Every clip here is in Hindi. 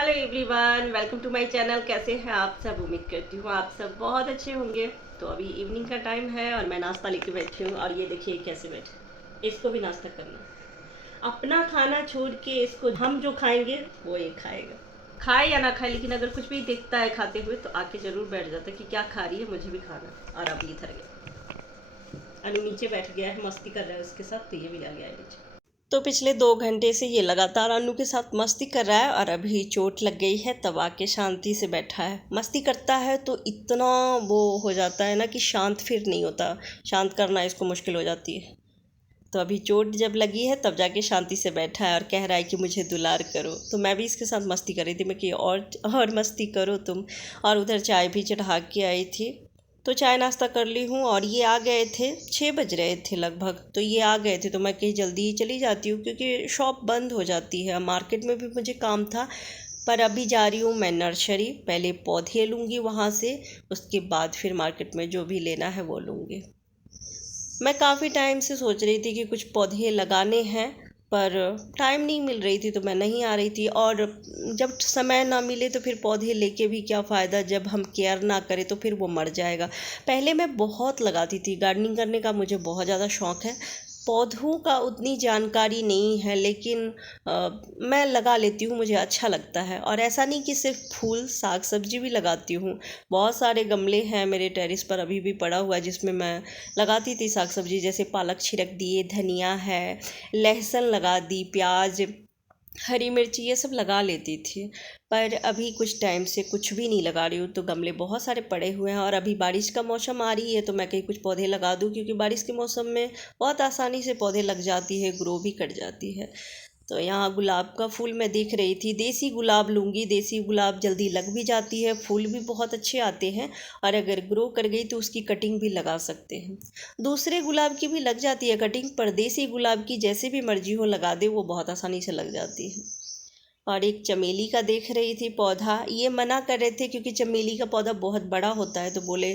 Hello everyone, welcome to my channel. कैसे हैं आप सब? उम्मीद करती हूँ आप सब बहुत अच्छे होंगे। तो अभी इवनिंग का टाइम है और मैं नाश्ता लेके बैठी हूँ और ये देखिए कैसे बैठे, इसको भी नाश्ता करना है। अपना खाना छोड़ के इसको हम जो खाएंगे वो ये खाएगा, खाए या ना खाए, लेकिन अगर कुछ भी दिखता है खाते हुए तो आके ज़रूर बैठ जाता है कि क्या खा रही है, मुझे भी खाना है। और अब ये थक गया, अनु नीचे बैठ गया है, मस्ती कर रहा है उसके साथ, तो ये भी आ गया है नीचे। तो पिछले 2 घंटे से ये लगातार अनु के साथ मस्ती कर रहा है और अभी चोट लग गई है तब आके शांति से बैठा है। मस्ती करता है तो इतना वो हो जाता है ना कि शांत फिर नहीं होता, शांत करना इसको मुश्किल हो जाती है। तो अभी चोट जब लगी है तब जाके शांति से बैठा है और कह रहा है कि मुझे दुलार करो। तो मैं भी इसके साथ मस्ती कर रही थी, मैं कि और मस्ती करो तुम। और उधर चाय भी चढ़ा के आई थी, तो चाय नाश्ता कर ली हूँ। और ये आ गए थे, 6 बज रहे थे लगभग, तो ये आ गए थे तो मैं कहीं जल्दी ही चली जाती हूँ क्योंकि शॉप बंद हो जाती है। मार्केट में भी मुझे काम था, पर अभी जा रही हूँ मैं नर्सरी। पहले पौधे लूँगी वहाँ से, उसके बाद फिर मार्केट में जो भी लेना है वो लूँगी। मैं काफ़ी टाइम से सोच रही थी कि कुछ पौधे लगाने हैं, पर टाइम नहीं मिल रही थी तो मैं नहीं आ रही थी। और जब समय ना मिले तो फिर पौधे लेके भी क्या फ़ायदा, जब हम केयर ना करें तो फिर वो मर जाएगा। पहले मैं बहुत लगाती थी, गार्डनिंग करने का मुझे बहुत ज़्यादा शौक़ है। पौधों का उतनी जानकारी नहीं है, लेकिन मैं लगा लेती हूँ, मुझे अच्छा लगता है। और ऐसा नहीं कि सिर्फ फूल, साग सब्जी भी लगाती हूँ। बहुत सारे गमले हैं मेरे टेरेस पर अभी भी पड़ा हुआ है जिसमें मैं लगाती थी साग सब्जी, जैसे पालक छिड़क दिए, धनिया है, लहसुन लगा दी, प्याज, हरी मिर्ची, ये सब लगा लेती थी। पर अभी कुछ टाइम से कुछ भी नहीं लगा रही हूँ, तो गमले बहुत सारे पड़े हुए हैं। और अभी बारिश का मौसम आ रही है तो मैं कहीं कुछ पौधे लगा दूँ, क्योंकि बारिश के मौसम में बहुत आसानी से पौधे लग जाती है, ग्रो भी कर जाती है। तो यहाँ गुलाब का फूल मैं देख रही थी, देसी गुलाब लूँगी। देसी गुलाब जल्दी लग भी जाती है, फूल भी बहुत अच्छे आते हैं, और अगर ग्रो कर गई तो उसकी कटिंग भी लगा सकते हैं। दूसरे गुलाब की भी लग जाती है कटिंग, पर देसी गुलाब की जैसे भी मर्जी हो लगा दे, वो बहुत आसानी से लग जाती है। और एक चमेली का देख रही थी पौधा, ये मना कर रहे थे क्योंकि चमेली का पौधा बहुत बड़ा होता है, तो बोले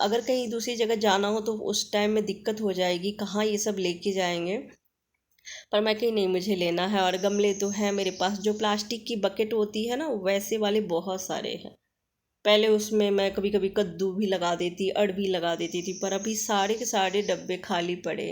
अगर कहीं दूसरी जगह जाना हो तो उस टाइम में दिक्कत हो जाएगी, कहाँ ये सब लेके जाएंगे। पर मैं कहीं नहीं, मुझे लेना है। और गमले तो हैं मेरे पास, जो प्लास्टिक की बकेट होती है ना, वैसे वाले बहुत सारे हैं। पहले उसमें मैं कभी कभी कद्दू भी लगा देती, अड़ भी लगा देती थी, पर अभी सारे के सारे डब्बे खाली पड़े।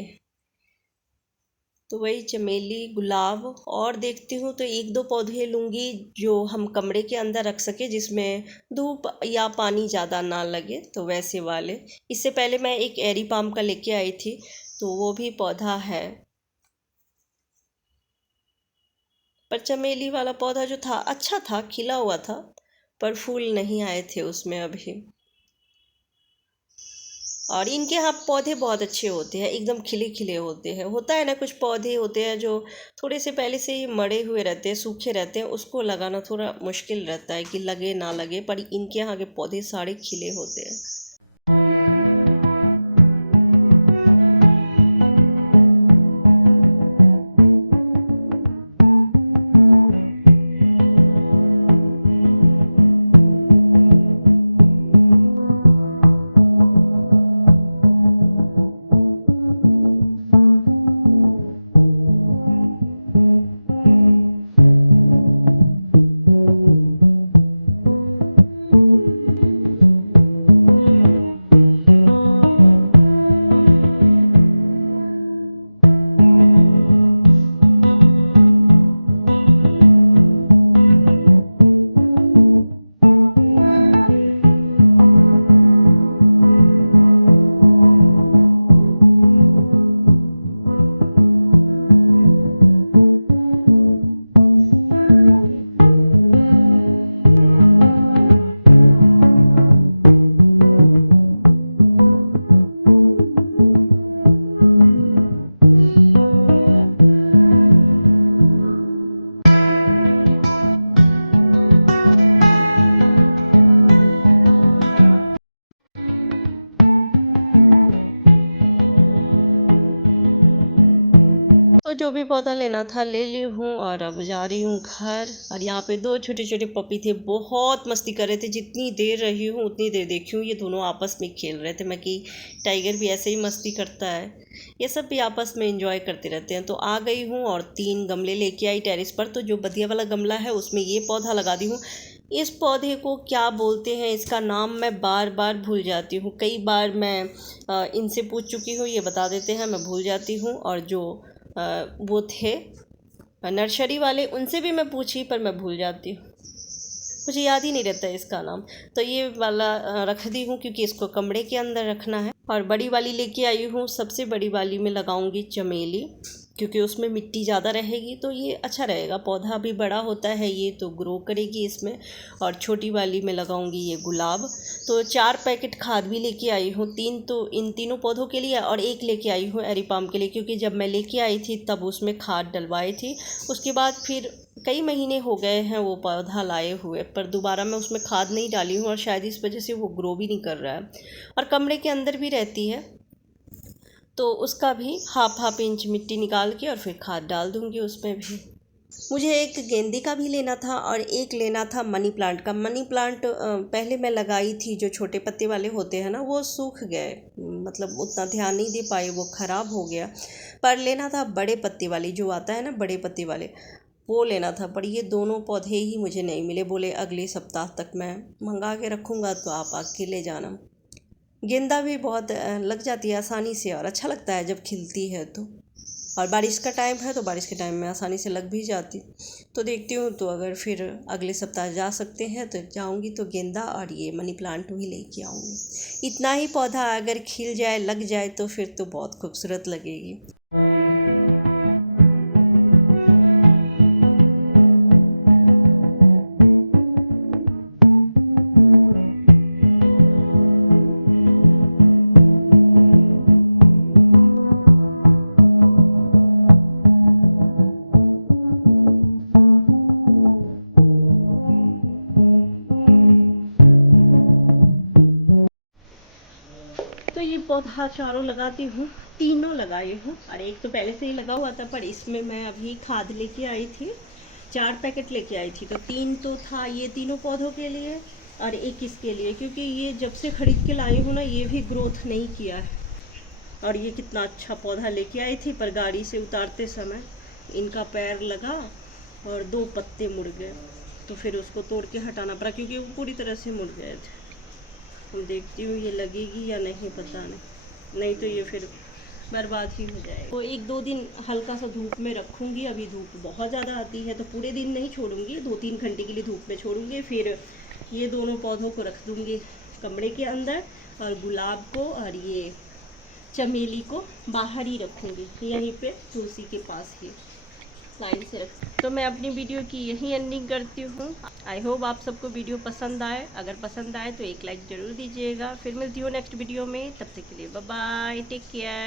तो वही चमेली, गुलाब, और देखती हूँ तो एक दो पौधे लूँगी जो हम कमरे के अंदर रख सके, जिसमें धूप या पानी ज़्यादा ना लगे, तो वैसे वाले। इससे पहले मैं एक एरी पाम का लेके आई थी, तो वो भी पौधा है। पर चमेली वाला पौधा जो था अच्छा था, खिला हुआ था, पर फूल नहीं आए थे उसमें अभी। और इनके यहाँ पौधे बहुत अच्छे होते हैं, एकदम खिले खिले होते हैं। होता है ना, कुछ पौधे होते हैं जो थोड़े से पहले से ही मरे हुए रहते हैं, सूखे रहते हैं, उसको लगाना थोड़ा मुश्किल रहता है कि लगे ना लगे, पर इनके यहाँ के पौधे सारे खिले होते हैं। पौधा लेना था, ले ली हूँ और अब जा रही हूँ घर। और यहाँ पे 2 छोटे छोटे पपी थे, बहुत मस्ती कर रहे थे। जितनी देर रही हूँ उतनी देर देखी हूँ, ये दोनों आपस में खेल रहे थे। मैं कि टाइगर भी ऐसे ही मस्ती करता है, ये सब भी आपस में एंजॉय करते रहते हैं। तो आ गई हूँ और 3 गमले लेके आई टेरेस पर। तो जो बदिया वाला गमला है उसमें ये पौधा लगा दी हूँ। इस पौधे को क्या बोलते हैं, इसका नाम मैं बार बार भूल जाती हूँ। कई बार मैं इनसे पूछ चुकी हूँ, ये बता देते हैं, मैं भूल जाती हूँ। और जो वो थे नर्सरी वाले, उनसे भी मैं पूछी पर मैं भूल जाती हूँ, मुझे याद ही नहीं रहता है इसका नाम। तो ये वाला रख दी हूँ क्योंकि इसको कमरे के अंदर रखना है। और बड़ी वाली लेके आई हूँ, सबसे बड़ी वाली में लगाऊंगी चमेली, क्योंकि उसमें मिट्टी ज़्यादा रहेगी तो ये अच्छा रहेगा। पौधा भी बड़ा होता है ये, तो ग्रो करेगी इसमें। और छोटी वाली में लगाऊंगी ये गुलाब। तो 4 पैकेट खाद भी लेके आई हूँ, 3 तो इन तीनों पौधों के लिए और 1 लेके आई हूँ एरीपाम के लिए, क्योंकि जब मैं लेके आई थी तब उसमें खाद डलवाई थी। उसके बाद फिर कई महीने हो गए हैं वो पौधा लाए हुए, पर दोबारा मैं उसमें खाद नहीं डाली हूँ और शायद इस वजह से वो ग्रो भी नहीं कर रहा है। और कमरे के अंदर भी रहती है, तो उसका भी हाफ इंच मिट्टी निकाल के और फिर खाद डाल दूँगी उसमें भी। मुझे एक गेंदे का भी लेना था और एक लेना था मनी प्लांट का। मनी प्लांट पहले मैं लगाई थी, जो छोटे पत्ते वाले होते हैं ना, वो सूख गए, मतलब उतना ध्यान नहीं दे पाए, वो ख़राब हो गया। पर लेना था बड़े पत्ते वाली, जो आता है ना बड़े पत्ते वाले, वो लेना था। पर ये दोनों पौधे ही मुझे नहीं मिले। बोले अगले सप्ताह तक मैं मंगा के रखूँगा, तो आप आके ले जाना। गेंदा भी बहुत लग जाती है आसानी से और अच्छा लगता है जब खिलती है तो। और बारिश का टाइम है तो बारिश के टाइम में आसानी से लग भी जाती। तो देखती हूँ, तो अगर फिर अगले सप्ताह जा सकते हैं तो जाऊँगी, तो गेंदा और ये मनी प्लांट भी लेके आऊँगी। इतना ही पौधा अगर खिल जाए, लग जाए, तो फिर तो बहुत खूबसूरत लगेगी। तो ये पौधा चारों लगाती हूँ, तीनों लगाई हूँ। और एक तो पहले से ही लगा हुआ था, पर इसमें मैं अभी खाद लेके आई थी, 4 पैकेट लेके आई थी। तो 3 तो था ये तीनों पौधों के लिए और 1 इसके लिए, क्योंकि ये जब से ख़रीद के लाई हूँ ना, ये भी ग्रोथ नहीं किया है। और ये कितना अच्छा पौधा लेके आई थी, पर गाड़ी से उतारते समय इनका पैर लगा और 2 पत्ते मुड़ गए, तो फिर उसको तोड़ के हटाना पड़ा, क्योंकि वो पूरी तरह से मुड़ गए थे। हम देखती हूँ ये लगेगी या नहीं, पता नहीं तो ये फिर बर्बाद ही हो जाएगा। तो 1-2 दिन हल्का सा धूप में रखूँगी। अभी धूप बहुत ज़्यादा आती है तो पूरे दिन नहीं छोड़ूंगी, 2-3 घंटे के लिए धूप में छोड़ूंगी। फिर ये दोनों पौधों को रख दूँगी कमरे के अंदर, और गुलाब को और ये चमेली को बाहर ही रखूँगी, यहीं पे तुलसी के पास ही लाइन से रख। तो मैं अपनी वीडियो की यही एंडिंग करती हूँ। आई होप आप सबको वीडियो पसंद आए। अगर पसंद आए तो एक लाइक ज़रूर दीजिएगा। फिर मिलती हूँ नेक्स्ट वीडियो में, तब तक के लिए बाय बाय, टेक केयर।